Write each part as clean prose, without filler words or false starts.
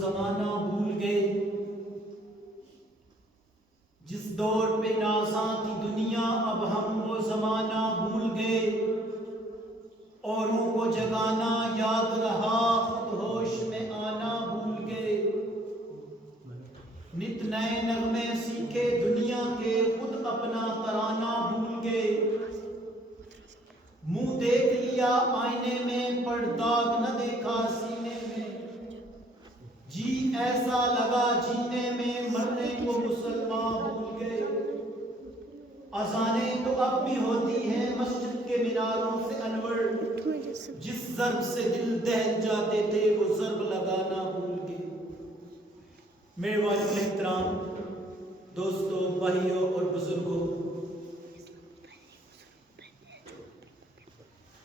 زمانہ بھول گئے جس دور پہ نازاں تھی دنیا، اب ہم وہ زمانہ بھول گئے۔ اوروں کو جگانا یاد رہا، خود ہوش میں آنا بھول گئے۔ نت نئے نغمے سیکھے دنیا کے، خود اپنا ترانہ بھول گئے۔ منہ دیکھ لیا آئینے میں، پر داغ نہ دیکھا سینے میں۔ جی ایسا لگا جینے میں، مرنے کو مسلمان بھول گئے۔ اذانیں تو اب بھی ہوتی ہیں مسجد کے میناروں سے انور، جس ضرب سے دل دہل جاتے تھے وہ ضرب لگانا بھول گئے۔ میرے والد احترام، دوستوں، بھائیوں اور بزرگوں،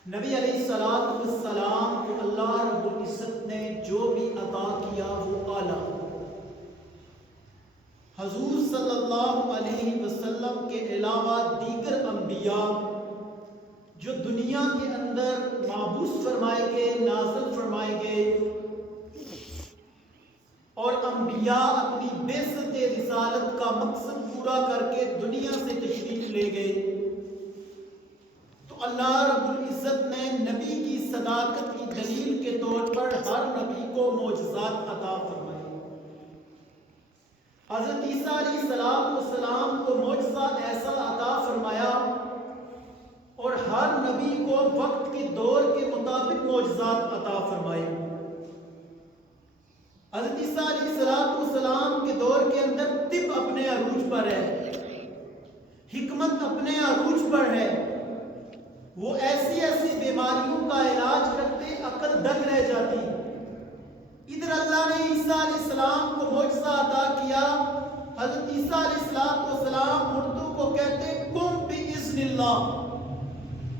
نبی علیہ السلام کو اللہ رب العزت نے جو بھی عطا کیا وہ اعلیٰ۔ حضور صلی اللہ علیہ وسلم کے علاوہ دیگر انبیاء جو دنیا کے اندر مبعوث فرمائے گئے، نازل فرمائے گئے، اور انبیاء اپنی بعثت رسالت کا مقصد پورا کر کے دنیا سے تشریف لے گئے، تو اللہ رب العزت نے نبی کی صداقت کی دلیل کے طور پر ہر نبی کو معجزات عطا فرمائے۔ حضرت عیسیٰ علیہ السلام کو معجزہ ایسا عطا فرمایا، اور ہر نبی کو وقت کے دور کے مطابق معجزات عطا فرمائے۔ حضرت عیسیٰ علیہ السلام کے دور کے اندر طب اپنے عروج پر ہے، حکمت اپنے عروج پر ہے، وہ ایسی ایسی بیماریوں کا علاج کرتے عقل دنگ رہ جاتی۔ ادھر اللہ نے عیسیٰ علیہ السلام کو معجزہ عطا کیا۔ حضرت عیسیٰ علیہ السلام مردوں کو کہتے قم بإذن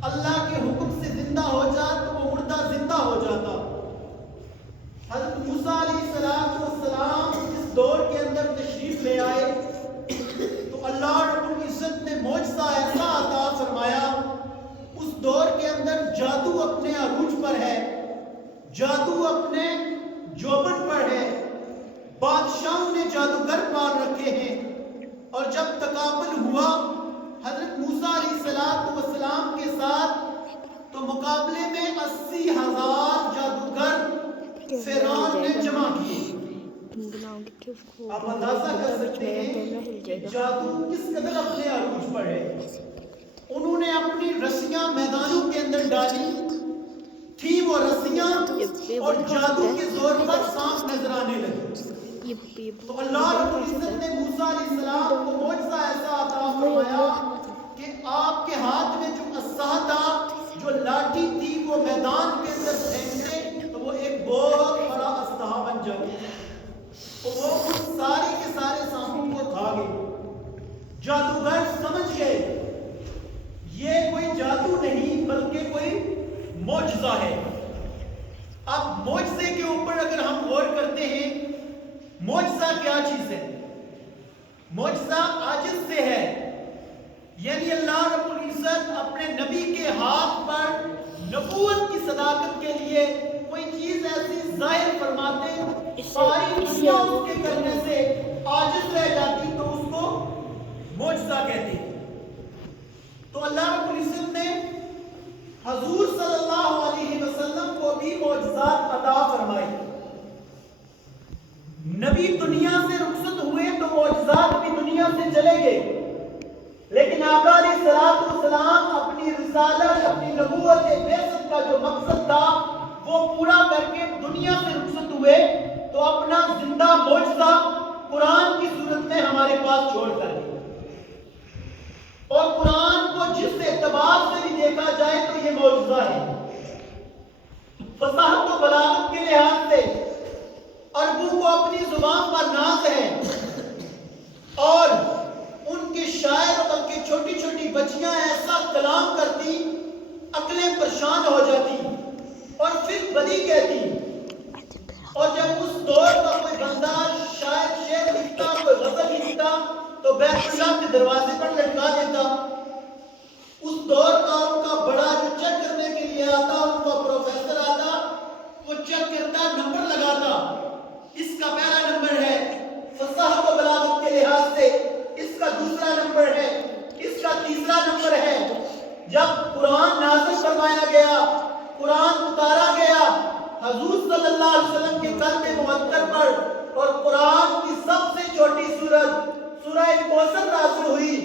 اللہ کے حکم سے زندہ ہو جا، تو وہ مردہ زندہ ہو جاتا۔ حضرت موسیٰ علیہ السلام اس دور کے اندر تشریف لے آئے تو اللہ رب العزت نے معجزہ ایسا عطا فرمایا، اس دور کے اندر جادو اپنے عروج پر ہے، جادو اپنے جوبن پر ہے، بادشاہوں نے جادوگر پال رکھے ہیں، اور جب تقابل ہوا حضرت موسیٰ علیہ السلام کے ساتھ، تو مقابلے میں 80,000 جادوگر فرعون نے جمع کیے۔ آپ اندازہ کر سکتے ہیں کہ جادو کس قدر اپنے عروج پر ہے۔ انہوں نے اپنی رسیاں میدانوں کے اندر ڈالی تھی، وہ رسیاں اور جادو کے زور پر سانپ نظر آنے لگے۔ تو اللہ رب العزت نے موسیٰ علیہ السلام کو معجزہ ایسا عطا فرمایا کہ آپ کے ہاتھ میں جو عصا تھا، جو لاٹھی تھی، وہ میدان کے اندر پھینکتے تو وہ ایک بہت بڑا اژدہا بن جاتی، تو وہ ان سارے کے سارے سانپوں کو کھا گئے۔ جادوگر سمجھ گئے یہ کوئی جادو نہیں بلکہ کوئی معجزہ ہے۔ اب معجزے کے اوپر اگر ہم غور کرتے ہیں، معجزہ کیا چیز ہے؟ معجزہ عاجز سے ہے، یعنی اللہ رب العزت اپنے نبی کے ہاتھ پر نبوت کی صداقت کے لیے کوئی چیز ایسی ظاہر فرماتے، ساری دنیا اس کے کرنے سے عاجز رہ جاتی، تو اس کو معجزہ کہتے ہیں۔ تو اللہ رب العزت نے حضور صلی اللہ علیہ وسلم کو بھی معجزات عطا فرمائی۔ نبی دنیا سے رخصت ہوئے تو معجزات بھی دنیا سے چلے گئے، لیکن آقا علیہ السلام اپنی رسالت، اپنی نبوت بعثت کا جو مقصد تھا وہ پورا کر کے دنیا سے رخصت ہوئے، تو اپنا زندہ معجزہ قرآن کی صورت میں ہمارے پاس چھوڑ کر گئے۔ اور قرآن کو جس اعتبار سے بھی دیکھا جائے تو یہ معجزہ ہے، فصاحت و بلاغت کے لحاظ سے عربوں کو اپنی زبان پر ناز ہے، اور ان کے شاعر بلکہ چھوٹی چھوٹی بچیاں ایسا کلام کرتی، عقلیں پریشان ہو جاتی اور پھر بدی کہتی۔ اور جب اس دور کا کوئی بندہ شاعر شعر لکھتا، کوئی غزل لکھتا، تو بیت اللہ کے دروازے پر لٹکا دیتا۔ اس دور کا ان کا بڑا جو چیک کرنے کے لیے آتا، ان کا پروفیسر آتا، وہ چیک کرتا، نمبر لگاتا، اس کا جب قرآن نازل فرمایا گیا، قرآن اتارا گیا حضور صلی اللہ علیہ وسلم کے قلب مقدس پر، اور قرآن کی سب سے چھوٹی سورت سورہ کوثر نازل ہوئی،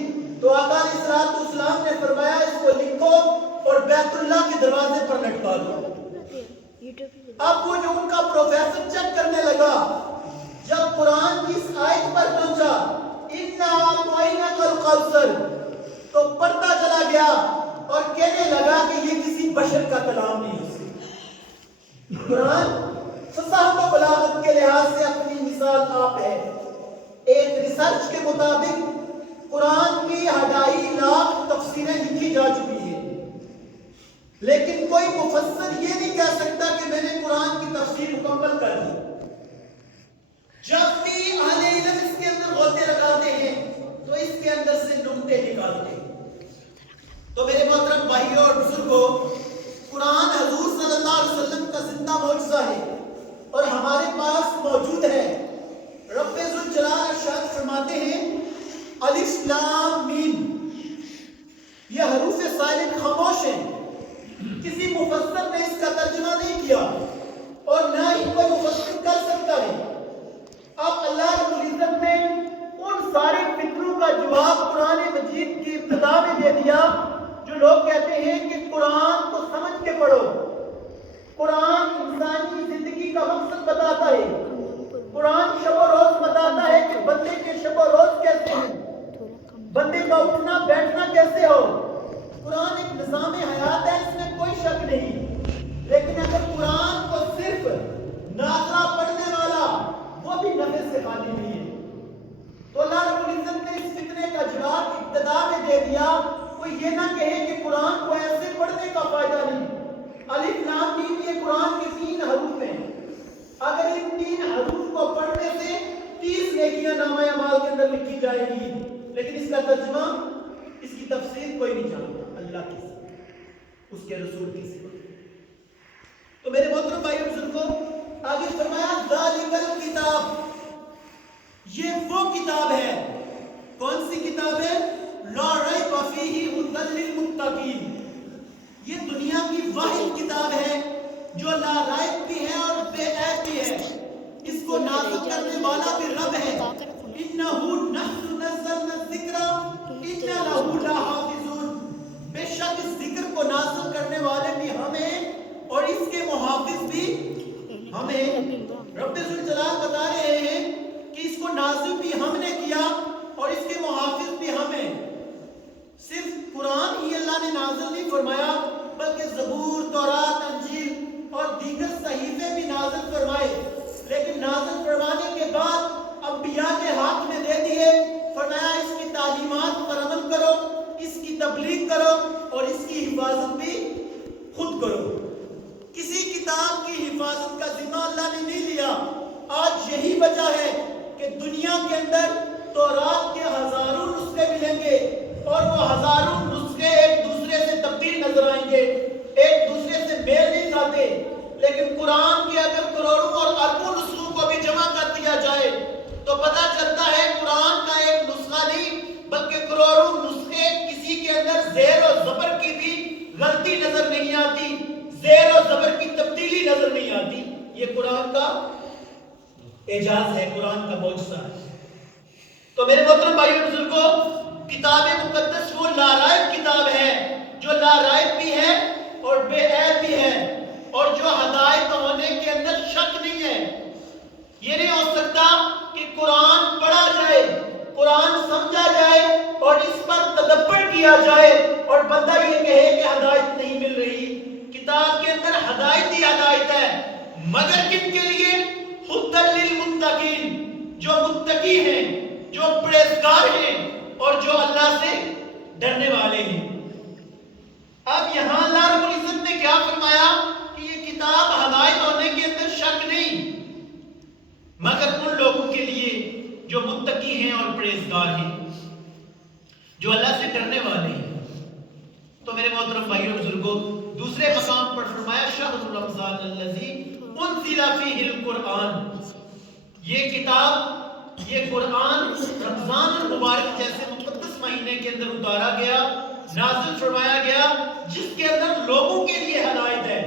تو آقا علیہ السلام نے فرمایا اس کو لکھو اور بیت اللہ کے دروازے پر لٹکا دو۔ اب وہ جو ان کا پروفیسر چیک کرنے لگا، جب قرآن کی اس آیت پر پہنچا اِنَّا أَعْطَيْنَاكَ الْكَوْثَرَ، تو پڑھتا چلا گیا اور کہنے لگا کہ یہ کسی بشر کا کلام نہیں ہو سکتا۔ قرآن فصاحت و بلاغت کے لحاظ سے اپنی مثال آپ ہے۔ ایک ریسرچ کے مطابق قرآن کی 2.5 لاکھ تفسیریں لکھی جا چکی ہیں، لیکن کوئی مفسر یہ نہیں کہہ سکتا کہ میں نے قرآن کی تفسیر مکمل کر دی۔ جب بھی اہل علم اس کے اندر غوطے لگاتے ہیں تو اس کے اندر سے نکتے نکالتے ہیں۔ تو میرے محترم بھائیوں اور بزرگوں، قرآن حضور صلی اللہ علیہ وسلم کا زندہ معجزہ ہے اور ہمارے پاس موجود ہے۔ رب ذوالجلال ارشاد فرماتے ہیں الف لام میم، یہ حروف سائلنٹ خاموش ہیں، کسی مفسر نے اس کا ترجمہ نہیں کیا اور نہ ہی کوئی مفسر کر سکتا ہے۔ اب اللہ رب العزت نے ان سارے فکروں کا جواب قرآن مجید کی ابتدا میں دے دیا جو لوگ کہتے ہیں کہ قرآن کو سمجھ کے پڑھو، قرآن انسانی زندگی کا مقصد بتاتا ہے، قرآن شب و روز بتاتا ہے کہ بندے کے شب و روز کیسے ہیں، بندے کا اٹھنا بیٹھنا کیسے ہو۔ قرآن ایک نظام حیات ہے، اس میں کوئی شک نہیں، لیکن اگر قرآن کو صرف ناظرہ پڑھنے والا وہ بھی نفع سے خالی نہیں ہے، تو اللہ رب العزت نے اس فتنے کا جواب ابتدا میں دے دیا۔ کوئی یہ نہ کہے کہ قرآن کو ایسے پڑھنے کا فائدہ نہیں۔ الف لام میم یہ قرآن کے 3 حروف ہیں، اگر ان 3 حروف کو پڑھنے سے 30 نیکیاں نامہ اعمال کے اندر لکھی جائے گی، لیکن اس کا ترجمہ، اس کی تفسیر کوئی نہیں جانتا، اللہ کی سوا، اس کے رسول کی سوا۔ تو میرے محترم بھائیو بزرگوں، آگے فرمایا ذالک الکتاب، یہ وہ کتاب ہے، کون سی کتاب ہے؟ لا ریب فیہ ھدی للمتقین، یہ دنیا کی واحد کتاب ہے جو لا ریب بھی ہے اور بے عیب بھی ہے، اس کو نازل کرنے والا بھی رب ہے۔ انہ نحن نزلنا الذکر ان لہ لحافظون، بے شک اس ذکر کو نازل کرنے والے بھی ہم ہیں اور اس کے محافظ بھی ہم ہیں۔ رب ذوالجلال بتا رہے ہیں کہ اس کو نازل بھی ہم نے کیا اور اس کے محافظ بھی ہم ہیں۔ صرف قرآن ہی اللہ نے نازل نہیں فرمایا، بلکہ زبور، تورات، انجیل اور دیگر صحیفے بھی نازل فرمائے، لیکن نازل فرمانے کے بعد انبیاء کے ہاتھ میں دے دیے، فرمایا اس کی تعلیمات پر عمل کرو، اس کی تبلیغ کرو اور اس کی حفاظت بھی خود کرو۔ کسی کتاب کی حفاظت کا ذمہ اللہ نے نہیں لیا۔ آج یہی وجہ ہے کہ دنیا کے اندر تورات کے ہزاروں نسخے ملیں گے اور وہ ہزاروں نسخے ایک دوسرے سے تبدیل نظر آئیں گے، ایک دوسرے سے میل نہیں کھاتے، لیکن قرآن کے اگر کروڑوں اور اربوں نسخوں کو بھی جمع کر دیا جائے تو پتہ چلتا ہے قرآن کا ایک نسخہ نہیں بلکہ کروڑوں نسخے، کسی کے اندر زیر و زبر کی بھی غلطی نظر نہیں آتی، زیر و زبر کی تبدیلی نظر نہیں آتی۔ یہ قرآن کا اعجاز ہے، قرآن کا معجزہ ہے۔ تو میرے محترم بھائیو بزرگوں، کتاب مقدس وہ لا ریب کتاب ہے جو لا ریب بھی ہے اور بے عیب بھی ہے، اور جو ہدایت ہونے کے اندر شک نہیں ہے۔ یہ نہیں ہو سکتا کہ قرآن پڑھا جائے، قرآن سمجھا جائے اور اس پر تدبر کیا جائے اور بندہ یہ کہے کہ ہدایت نہیں مل رہی۔ کتاب کے اندر ہدایت ہی ہدایت ہے، مگر کن کے لیے؟ ھدی للمتقین، جو متقی ہیں، جو پرہیزگار ہیں اور جو اللہ سے ڈرنے والے ہیں۔ اب یہاں اللہ رب العزت نے کیا فرمایا کہ یہ کتاب ہدایت ہونے کے اندر شک نہیں، مگر ان لوگوں کے لیے جو متقی ہیں اور پرہیزگار ہیں، جو اللہ سے ڈرنے والے ہیں۔ تو میرے محترم بھائیوں بزرگوں، دوسرے مقام پر فرمایا شہر رمضان الذی انزل فیہ القرآن، یہ کتاب، یہ قرآن رمضان المبارک جیسے مقدس مہینے کے اندر اتارا گیا، نازل فرمایا گیا جس کے اندر لوگوں کے لیے ہدایت ہے،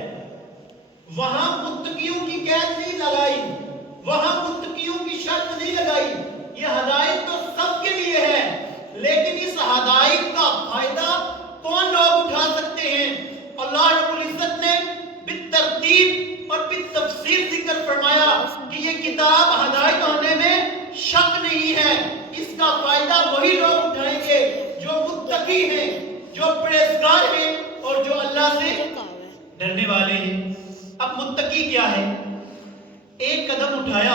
وہاں متقیوں کی قید نہیں لگائی، وہاں متقیوں کی شرط نہیں لگائی، یہ ہدایت تو سب کے لیے ہے، لیکن اس ہدایت کا فائدہ کون لوگ اٹھا سکتے ہیں؟ اللہ رب العزت نے بالترتیب اور بالتفصیل ذکر فرمایا کہ یہ کتاب ہدایت ہونے میں شک نہیں ہے، اس کا فائدہ وہی لوگ اٹھائیں گے جو متقی ہیں، جو پرہیزگار ہیں اور جو اللہ سے ڈرنے والے ہیں۔ اب متقی کیا ہے؟ ایک قدم اٹھایا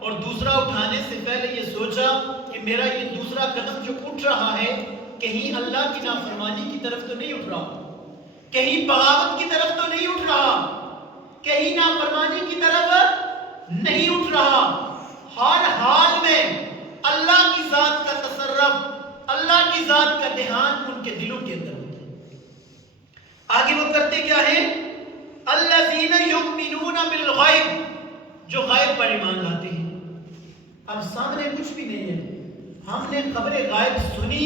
اور دوسرا اٹھانے سے پہلے یہ سوچا کہ میرا یہ دوسرا قدم جو اٹھ رہا ہے کہیں اللہ کی نافرمانی کی طرف تو نہیں اٹھ رہا، کہیں بغاوت کی طرف تو نہیں اٹھ رہا، کہیں نافرمانی کی طرف نہیں اٹھ رہا۔ ہر حال میں اللہ کی ذات کا تصرف، اللہ کی ذات کا دھیان ان کے دلوں کے اندر ہوتا ہے۔ آگے وہ کرتے کیا ہیں؟ الذین یؤمنون بالغیب، جو غیب پر ایمان لاتے ہیں۔ اب سامنے کچھ بھی نہیں ہے، ہم نے خبر غائب سنی،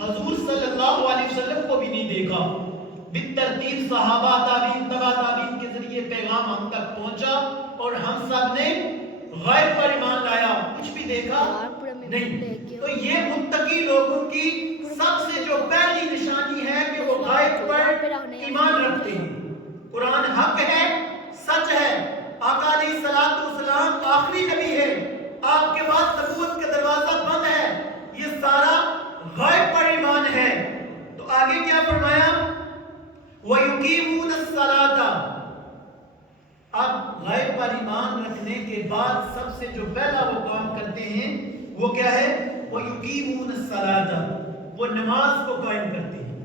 حضور صلی اللہ علیہ وسلم کو بھی نہیں دیکھا، بالترتیب صحابہ تابعین تبع تابعین کے ذریعے پیغام ہم تک پہنچا اور ہم سب نے غیب پر ایمان لایا، کچھ بھی دیکھا نہیں۔ تو یہ متقی لوگوں کی سب سے جو پہلی نشانی ہے کہ وہ غیب پر ایمان رکھتے ہیں۔ قرآن حق ہے، سچ ہے، آقا علیہ السلام آخری نبی ہے، آپ کے بعد نبوت کا دروازہ بند ہے، یہ سارا غیب پر ایمان ہے۔ تو آگے کیا فرمایا؟ وَيُقِيمُونَ الصَّلَاةَ، اب غیب پر ایمان رکھنے کے بعد سب سے جو پہلا وہ کام کرتے ہیں وہ کیا ہے؟ وَيُقِيمُونَ الصَّلَاةَ، وہ نماز کو قائم کرتے ہیں۔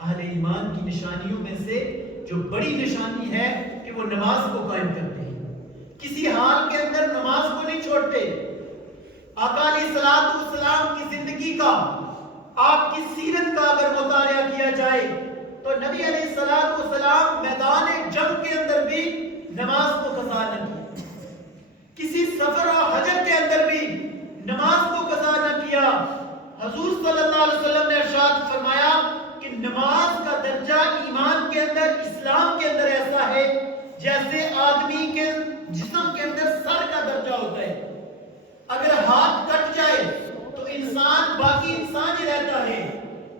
اہل ایمان کی نشانیوں میں سے جو بڑی نشانی ہے کہ وہ نماز کو قائم کرتے ہیں، کسی حال کے اندر نماز کو نہیں چھوڑتے۔ آقا علیہ السلام کی زندگی کا، آپ کی سیرت کا اگر مطالعہ کیا جائے تو نبی علیہ السلام میدان جنگ کے اندر بھی نماز کو قضا نہ کیا، کسی سفر و حجر کے اندر بھی نماز کو قضا نہ کیا۔ حضور صلی اللہ علیہ وسلم نے ارشاد فرمایا کہ نماز کا درجہ ایمان کے اندر، اسلام کے اندر ایسا ہے جیسے آدمی کے جسم کے اندر سر کا درجہ ہوتا ہے۔ اگر ہاتھ کٹ جائے تو انسان باقی انسان ہی رہتا ہے،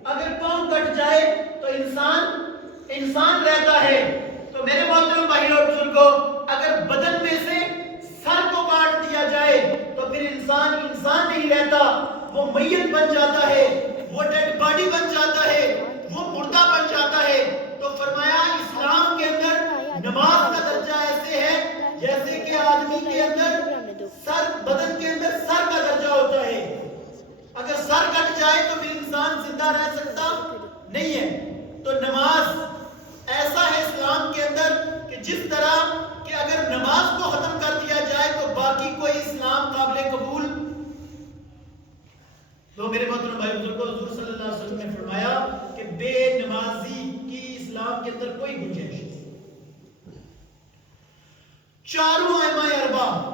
اگر پاؤں کٹ جائے تو انسان رہتا ہے۔ تو میرے محترم بھائیو اور بزرگوں، اگر بدن میں سے سر کو کاٹ دیا جائے تو پھر انسان نہیں رہتا، وہ میت بن جاتا ہے، وہ ڈیڈ باڈی بن جاتا ہے، وہ مردہ بن جاتا ہے۔ تو فرمایا اسلام کے اندر نماز کا درجہ ایسے ہے جیسے کہ آدمی کے اندر بدن کے اندر سر کا درجہ ہوتا ہے، اگر سر کٹ جائے تو پھر انسان زندہ رہ سکتا نہیں ہے۔ تو نماز ایسا ہے اسلام کے اندر کہ جس طرح کہ اگر نماز کو ختم کر دیا جائے تو باقی کوئی اسلام قابل قبول۔ تو میرے محترم بھائی بزرگوں، حضور صلی اللہ علیہ وسلم نے فرمایا کہ بے نمازی کی اسلام کے اندر کوئی گنجائش نہیں۔ چاروں ائمہ اربعہ،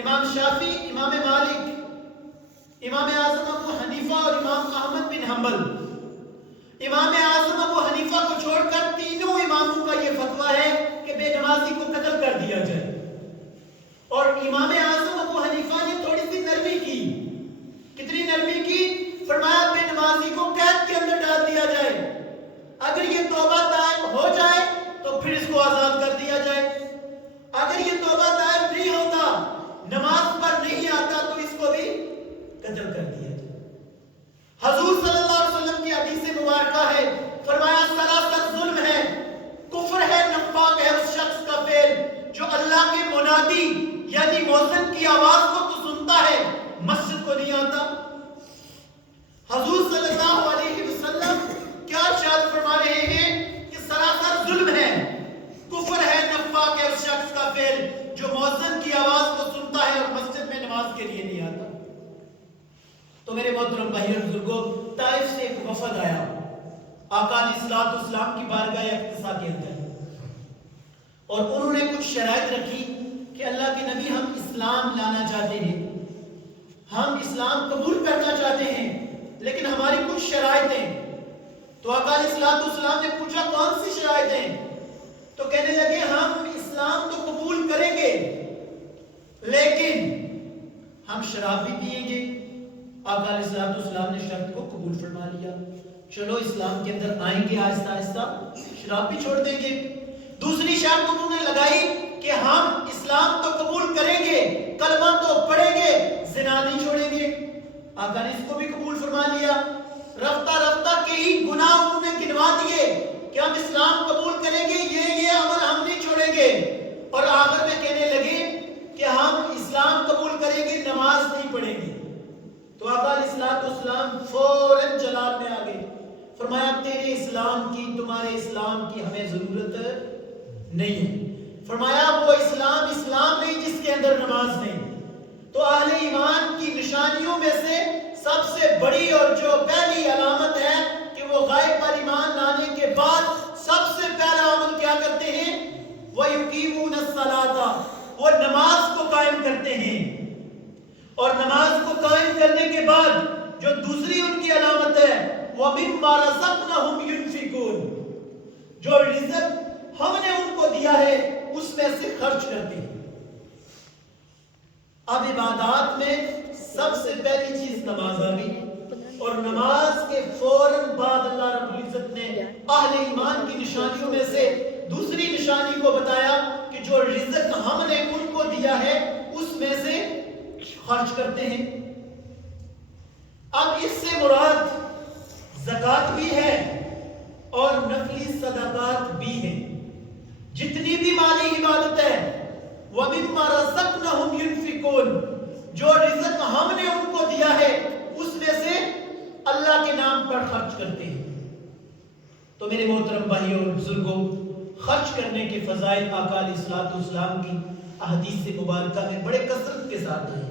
امام شافعی، امام مالک، امام اعظم ابو حنیفہ اور امام احمد بن حنبل، امام اعظم ابو حنیفہ کو چھوڑ کر تینوں اماموں کا یہ فتویٰ ہے کہ بے نمازی کو قتل کر دیا جائے۔ اور امام اعظم ابو حنیفہ نے تھوڑی سی نرمی کی، کتنی نرمی کی؟ فرمایا بے نمازی کو قید کے اندر ڈال دیا جائے، اگر یہ توبہ طائب ہو جائے تو پھر اس کو آزاد کر دیا جائے، اگر یہ توبہ طائب نہیں ہوتا، نماز پر نہیں آتا تو اس کو بھی قتل کر دیا جائے۔ حضور صلی اللہ علیہ وسلم کی حدیث مبارکہ ہے، فرمایا سراسر ظلم ہے، کفر ہے، نفاق ہے اس شخص کا فعل جو اللہ کے منادی یعنی مؤذن کی آواز کو تو سنتا ہے، مسجد کو نہیں آتا۔ حضور صلی اللہ علیہ وسلم کیا ارشاد فرما رہے ہیں کہ سراسر ظلم ہے، کفر ہے، نفاق ہے اس شخص کا فعل جو مؤذن کی آواز کو سنتا ہے اور مسجد میں نماز کے لیے نہیں آتا۔ تو میرے محترم بھائی اور بزرگوں، طائف سے ایک وفد آیا آقا علیہ السلام کی بارگاہ اقتصا کے اندر، اور انہوں نے کچھ شرائط رکھی کہ اللہ کے نبی ہم اسلام لانا چاہتے ہیں، ہم اسلام قبول کرنا چاہتے ہیں، لیکن ہماری کچھ شرائطیں. تو آقا علیہ السلام نے پوچھا کون سی شرائطیں؟ تو کہنے لگے ہم اسلام تو قبول کریں گے لیکن ہم شراب بھی پیئیں گے. آقا علیہ السلام نے شرط کو قبول فرما لیا. چلو اسلام کے اندر آئیں گے آہستہ آہستہ، شراب بھی چھوڑ دیں گے. دوسری شرط انہوں نے لگائی کہ ہم اسلام تو قبول کریں گے، کلمہ تو پڑھیں گے، زنا نہیں چھوڑیں گے. آقا نے اس کو بھی قبول فرما لیا. رفتہ رفتہ کئی گناہ انہوں نے گنوا دیے کہ ہم اسلام قبول کریں گے، یہ عمل ہم نہیں چھوڑیں گے. اور آخر میں کہنے لگے کہ ہم اسلام قبول کریں گے، نماز نہیں پڑھیں گے. تو آقا علیہ السلام فوراً جلال میں آ گئے. فرمایا تیرے اسلام کی، تمہارے اسلام کی ہمیں ضرورت نہیں ہے. فرمایا وہ اسلام نہیں جس کے اندر نماز نہیں. تو اہل ایمان کی نشانیوں میں سے سب سے بڑی اور جو پہلی علامت ہے کہ وہ غائب پر ایمان لانے کے بعد سب سے پہلا عمل کیا کرتے ہیں؟ وَيُقِيمُونَ الصَّلَاةَ، وہ نماز کو قائم کرتے ہیں. اور نماز کو قائم کرنے کے بعد جو دوسری ان کی علامت ہے وَمِمَّا رَزَقْنَاهُمْ يُنْفِقُونَ، جو رزق ہم نے ان کو دیا ہے اس میں سے خرچ کرتے ہیں. اب عبادات میں سب سے پہلی چیز نماز آ گئی، اور نماز کے فوراً بعد اللہ رب العزت نے اہل ایمان کی نشانیوں میں سے دوسری نشانی کو بتایا کہ جو رزق ہم نے ان کو دیا ہے اس میں سے خرچ کرتے ہیں. اب اس سے مراد زکوٰۃ بھی ہے اور نفلی صدقات بھی ہیں. جتنی بھی مالی عبادت ہے وَمِمَّا رَزَقْنَاهُمْ يُنْفِقُونَ، جو رزق ہم نے ان کو دیا ہے اس میں سے اللہ کے نام پر خرچ کرتے ہیں. تو میرے محترم بھائیوں اور بزرگوں، خرچ کرنے کے فضائل آقا علیہ السلام کی احادیث مبارکہ میں بڑے کثرت کے ساتھ ہیں.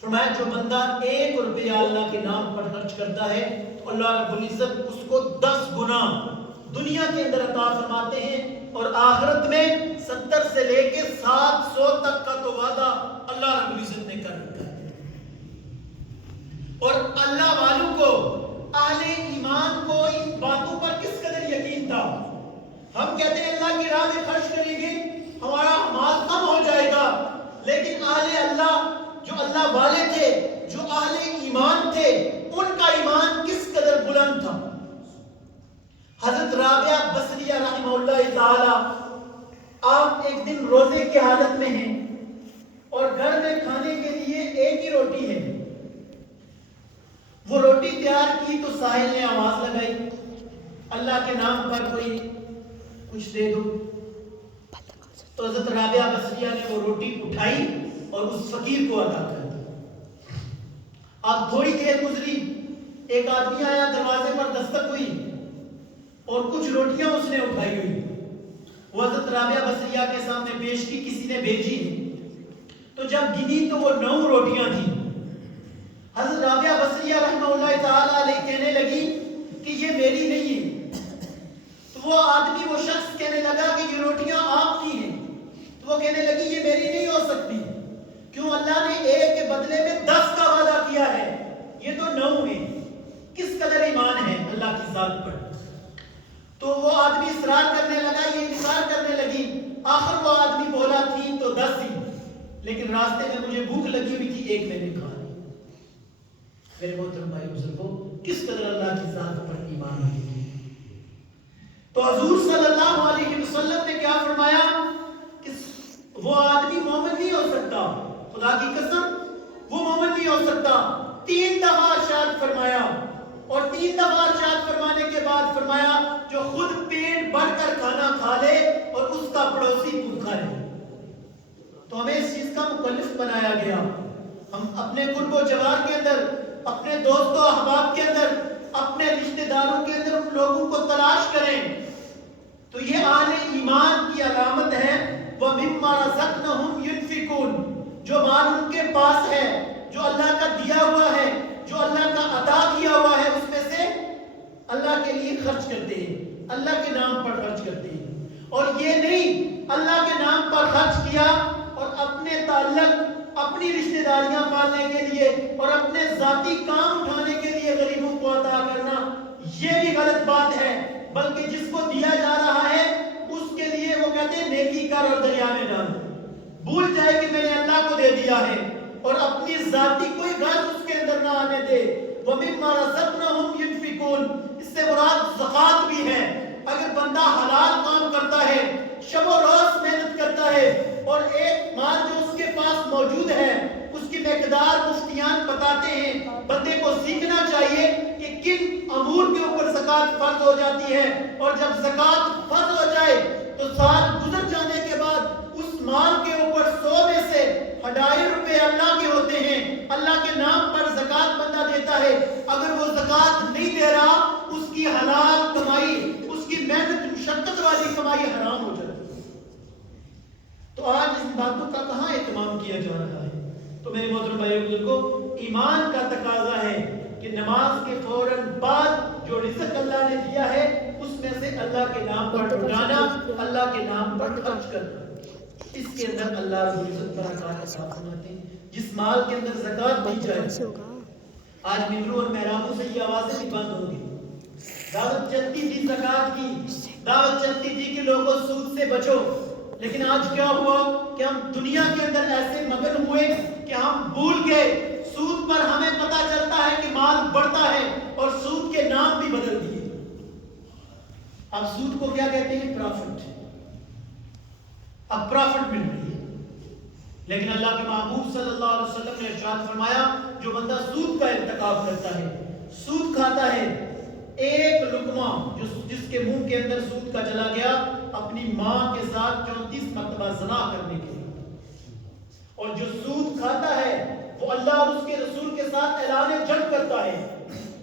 فرمایا جو بندہ 1 روپیہ اللہ کے نام پر خرچ کرتا ہے تو اللہ رب العزت اس کو 10 گنا دنیا کے اندر عطا فرماتے ہیں، اور آخرت میں 70 سے لے کے 700 تک کا تو وعدہ اللہ رب العزت نے کر رکھا ہے. اور اللہ والوں کو، اہل ایمان کو ان باتوں پر کس قدر یقین تھا. ہم کہتے ہیں اللہ کی راہ میں خرچ کریں گے ہمارا مال کم ہو جائے گا، لیکن اہل اللہ جو اللہ والے تھے، جو اہل ایمان تھے، ان کا ایمان کس قدر بلند تھا. حضرت رابعہ بصریہ رحمہ اللہ تعالی، آپ ایک دن روزے کی حالت میں ہیں اور گھر میں کھانے کے لیے ایک ہی روٹی ہے. وہ روٹی تیار کی تو ساحل نے آواز لگائی اللہ کے نام پر کوئی کچھ دے دو. تو حضرت رابعہ بصریہ نے وہ روٹی اٹھائی اور اس فقیر کو عطا کر دی. اب تھوڑی دیر گزری، ایک آدمی آیا، دروازے پر دستک ہوئی اور کچھ روٹیاں اس نے اٹھائی ہوئی. وہ حضرت رابعہ بصریہ کے سامنے پیش کی، کسی نے بھیجی. تو جب گنی تو وہ 9 روٹیاں تھیں. حضرت رابعہ بصریہ رحمہ اللہ تعالی علیہ کہنے لگی کہ یہ میری نہیں ہے. تو وہ آدمی، وہ شخص کہنے لگا کہ یہ روٹیاں آپ کی ہیں. تو وہ کہنے لگی یہ میری نہیں ہو سکتی. کیوں؟ اللہ نے 1 کے بدلے میں 10 کا وعدہ کیا ہے، یہ تو 9 ہیں. کس قدر ایمان ہے اللہ کی ذات پر. تو وہ آدمی اصرار کرنے لگا، یہ انکار کرنے لگی. آخر وہ آدمی بولا تھی تو 10 ہی، لیکن راستے میں مجھے بھوک لگی ہوئی تھی، 1 میں نے کھا لی. میرے محترم بھائی بزرگوں، کس قدر اللہ کی ذات پر ایمان ہے. تو حضور صلی اللہ علیہ وسلم نے کیا فرمایا کہ وہ آدمی مومن نہیں ہو سکتا، خدا کی قسم وہ مومن نہیں ہو سکتا. 3 دفعہ ارشاد فرمایا، اور 3 دفعہ ارشاد فرمانے کے بعد فرمایا جو خود پیٹ بھر کر کھانا کھا لے اور اس کا پڑوسی بھوکا رہے. تو ہمیں اس چیز کا مکلف بنایا گیا. ہم اپنے قرب و جوار کے اندر، اپنے دوست و احباب کے اندر، اپنے رشتہ داروں کے اندر ان لوگوں کو تلاش کریں. تو یہ اہل ایمان کی علامت ہے وَمِمَّا رَزَقْنَاهُمْ يُنْفِقُونَ، جو مال ان کے پاس ہے، جو اللہ کا دیا ہوا ہے، جو اللہ کا عطا کیا ہوا ہے، اس میں سے اللہ کے لیے خرچ کرتے ہیں، اللہ کے نام پر خرچ کرتے ہیں. اور یہ نہیں اللہ کے نام پر خرچ کیا اور اپنے تعلق اپنی رشتہ داریاں پالنے کے لیے اور اپنے ذاتی کام اٹھانے کے لیے غریبوں کو عطا کرنا، یہ بھی غلط بات ہے۔ بلکہ جس کو دیا جا رہا ہے اس کے لیے وہ کہتے ہیں نیکی کر اور دریا میں ڈال، بھول جائے کہ میں نے اللہ کو دے دیا ہے، اور اپنی ذاتی کوئی غرض اس کے اندر نہ آنے دے۔ وَمِمَّا رَزَقْنَاهُمْ يُنْفِقُونَ، اس سے مراد زکوٰۃ بھی ہے۔ اگر بندہ حلال کام کرتا ہے، شب و روز محنت کرتا ہے، اور ایک مال جو اس کے پاس موجود ہے اس کی مقدار مفتیان بتاتے ہیں، بندے کو سیکھنا چاہیے کہ کن امور کے اوپر زکوٰۃ فرض ہو جاتی ہے، اور جب زکوٰۃ فرض ہو جائے تو سال گزر جانے کے بعد اس مال کے اوپر 100 میں سے 2.5 روپے اللہ کے ہوتے ہیں، اللہ کے نام پر زکوٰۃ بندہ دیتا ہے۔ اگر وہ زکوٰۃ نہیں دے رہا، اس کی حلال کمائی، اس کی محنت مشقت والی کمائی حرام ہو جاتی ہے۔ تو آج اس باتوں کا کہاں اہتمام کیا جا رہا ہے؟ تو میرے محترم بھائیو بزرگوں، ایمان کا تقاضا ہے کہ نماز کے فوراً بعد جو رزق اللہ نے دیا ہے اس میں سے اللہ کے نام پر اٹھانا، اللہ کے نام پر خرچ کرنا، اس کے اندر اللہ رب العزت برکات عطا فرماتے ہیں۔ جس مال کے اندر زکوٰۃ دی جائے، آج ممبروں اور محرابوں سے یہ آوازیں بھی بند ہوں گی، دعوت چلتی تھی زکوٰۃ کی، دعوت چلتی تھی کہ لوگوں سود سے بچو، لیکن آج کیا ہوا کہ ہم دنیا کے اندر ایسے مگن ہوئے کہ ہم بھول گئے۔ سود پر ہمیں پتا چلتا ہے کہ مال بڑھتا ہے، اور سود کے نام بھی بدل دیے۔ اب سود کو کیا کہتے ہیں؟ پرافٹ۔ اب پرافٹ مل رہی ہے، لیکن اللہ کے محبوب صلی اللہ علیہ وسلم نے ارشاد فرمایا جو بندہ سود کا ارتکاب کرتا ہے، سود کھاتا ہے، ایک لقمہ جس کے منہ کے اندر سود کا چلا گیا، اپنی ماں کے ساتھ 34 مرتبہ زنا کرنے کے لیے۔ اور جو سود کھاتا ہے وہ اللہ اور اس کے رسول کے ساتھ اعلان جنگ کرتا ہے۔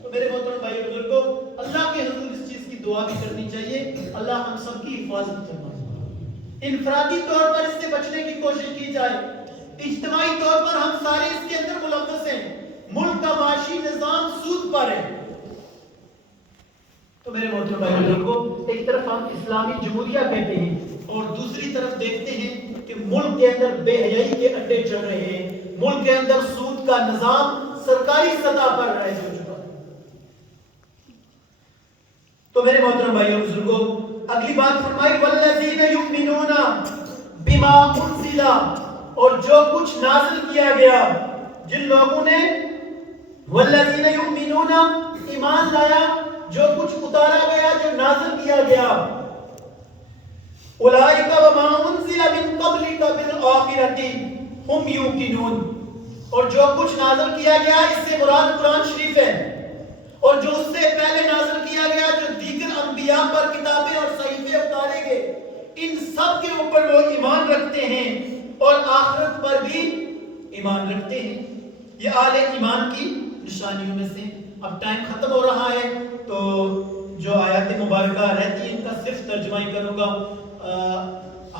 تو میرے محترم بھائی بزرگوں، اللہ کے حضور اس چیز کی دعا بھی کرنی چاہیے، اللہ ہم سب کی حفاظت فرمائے۔ انفرادی طور پر اس سے بچنے کی کوشش کی جائے، اجتماعی طور پر ہم سارے اس کے اندر ملوث ہیں۔ ملک کا معاشی نظام سود پر ہے۔ تو میرے محترم بھائی بزرگوں، ایک طرف ہم اسلامی جمہوریہ کہتے ہیں اور دوسری طرف دیکھتے ہیں کہ ملک کے اندر بے حیائی کے اڈے چل رہے ہیں، ملک کے اندر سود کا نظام سرکاری سطح پر رائج ہو چکا ہے۔ تو میرے محترم بھائی بزرگوں، اگلی بات فرمائی والذین یؤمنون بما انزل، اور جو کچھ نازل کیا گیا، جن لوگوں نے والذین یؤمنون ایمان لایا، جو کچھ اتارا گیا، جو نازل کیا گیا، اولئک وما انزل من قبلک بالآخرۃ ہم یوقنون، اور جو کچھ نازل کیا گیا اس سے مراد قرآن شریف ہے، اور جو اس سے پہلے نازل کیا گیا، جو دیگر انبیاء پر کتابیں اور صحیفے اتارے گئے، ان سب کے اوپر وہ ایمان رکھتے ہیں اور آخرت پر بھی ایمان رکھتے ہیں۔ یہ اہل ایمان کی نشانیوں میں سے۔ اب ٹائم ختم ہو رہا ہے تو جو آیات مبارکہ رہتی ہیں ان کا صرف ترجمہ ہی کروں گا۔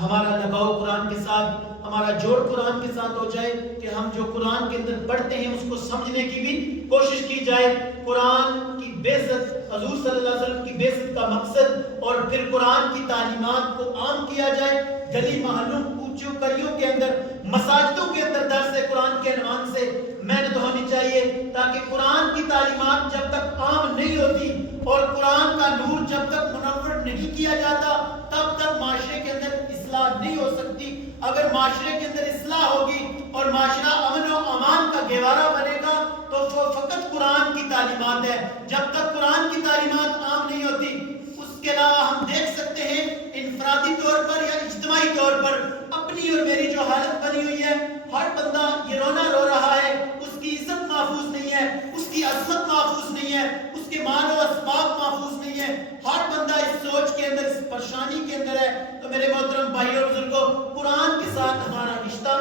ہمارا لگاؤ قرآن کے ساتھ، ہمارا جوڑ قرآن کے ساتھ ہو جائے کہ ہم جو قرآن کے اندر پڑھتے ہیں اس کو سمجھنے کی بھی کوشش کی جائے۔ قرآن کی بعثت، حضور صلی اللہ علیہ وسلم کی بعثت کا مقصد، اور پھر قرآن کی تعلیمات کو عام کیا جائے۔ گلی محلوں، کوچوں کریوں کے اندر، مساجدوں کے اندر درس قرآن کے عنوان سے محنت ہونی چاہیے، تاکہ قرآن کی تعلیمات جب تک عام نہیں ہوتی اور قرآن کا نور جب تک منور نہیں کیا جاتا تب تک معاشرے کے اندر اصلاح نہیں ہو سکتی۔ اگر معاشرے کے اندر اصلاح ہوگی اور معاشرہ امن و امان کا گہوارہ بنے گا تو وہ فقط قرآن کی تعلیمات ہے۔ جب تک قرآن کی تعلیمات عام نہیں ہوتی، اس کے علاوہ ہم دیکھ سکتے ہیں انفرادی طور پر یا اجتماعی طور پر اپنی اور میری جو حالت بنی ہوئی ہے، ہر بندہ یہ رونا رو رہا ہے، اس کی عزت محفوظ نہیں ہے، اس کی عظمت محفوظ نہیں ہے، اس کے مال و اسباب محفوظ نہیں ہے، ہر بندہ اس سوچ کے اندر، اس پریشانی کے اندر ہے۔ تو میرے محترم بھائی اور بزرگوں، قرآن کے ساتھ ہمارا رشتہ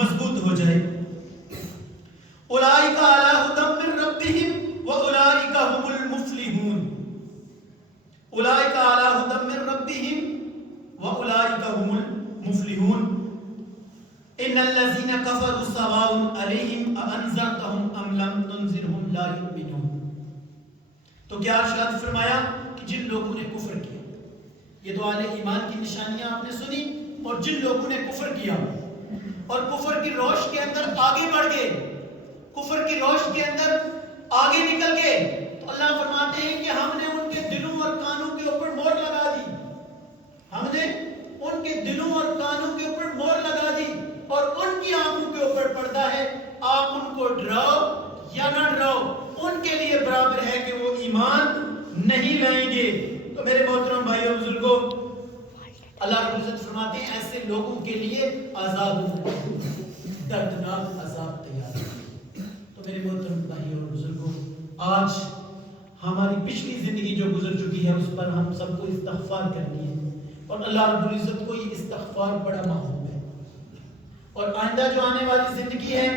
مضبوط ہو جائے۔ اولئک علی ھدی من ربہم واولئک ھم المفلحون، اولئک علی ھدی من ربہم واولئک ھم المفلحون، ان الذین کفروا سواء علیہم اانذرتہم ام لم تنذرہم لا یؤمنون۔ تو کیا ارشاد فرمایا کہ جن لوگوں نے کفر کیا، یہ تو اہل ایمان کی نشانیاں آپ نے سنی، اور جن لوگوں نے کفر کیا اور کفر کی روش کے اندر آگے بڑھ گئے، کفر کی روش کے اندر آگے نکل گئے، تو اللہ فرماتے ہیں کہ ہم نے ان کے دلوں اور کانوں کے اوپر مہر لگا دی، ہم نے ان کے دلوں اور کانوں کے اوپر مہر لگا دی، اور ان کی آنکھوں کے اوپر پردہ ہے، آپ ان کو ڈراؤ یا نہ ڈراؤ، ان کے لیے برابر ہے کہ وہ ایمان نہیں لائیں گے۔ تو میرے محترم بھائیو بزرگوں، اللہ رب العزت فرماتے ہیں ایسے لوگوں کے لیے عذاب، دردناک عذاب تیار ہے۔ تو میرے محترم بھائیو اور بزرگوں، آج ہماری پچھلی زندگی جو گزر چکی ہے اس پر ہم سب کو استغفار کرنی ہے، اور اللہ رب العزت کو یہ استغفار بڑا محبوب ہے، اور آئندہ جو آنے والی زندگی ہے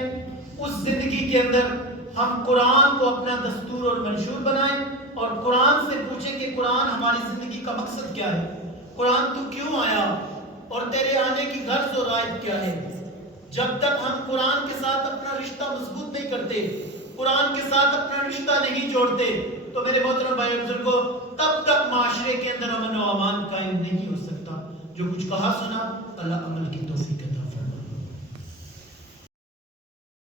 اس زندگی کے اندر ہم قرآن کو اپنا دستور اور منشور بنائیں، اور قرآن سے پوچھیں کہ قرآن ہماری زندگی کا مقصد کیا ہے، قرآن تو کیوں آیا اور تیرے آنے کی غرض و غائب کیا ہے۔ جب تک ہم قرآن کے ساتھ اپنا رشتہ مضبوط نہیں کرتے، قرآن کے ساتھ اپنا رشتہ نہیں جوڑتے، تو میرے محترم بھائی بزرگوں، تب تک معاشرے کے اندر امن و امان قائم نہیں ہو سکتا۔ جو کچھ کہا سنا، اللہ عمل کی توفیق عطا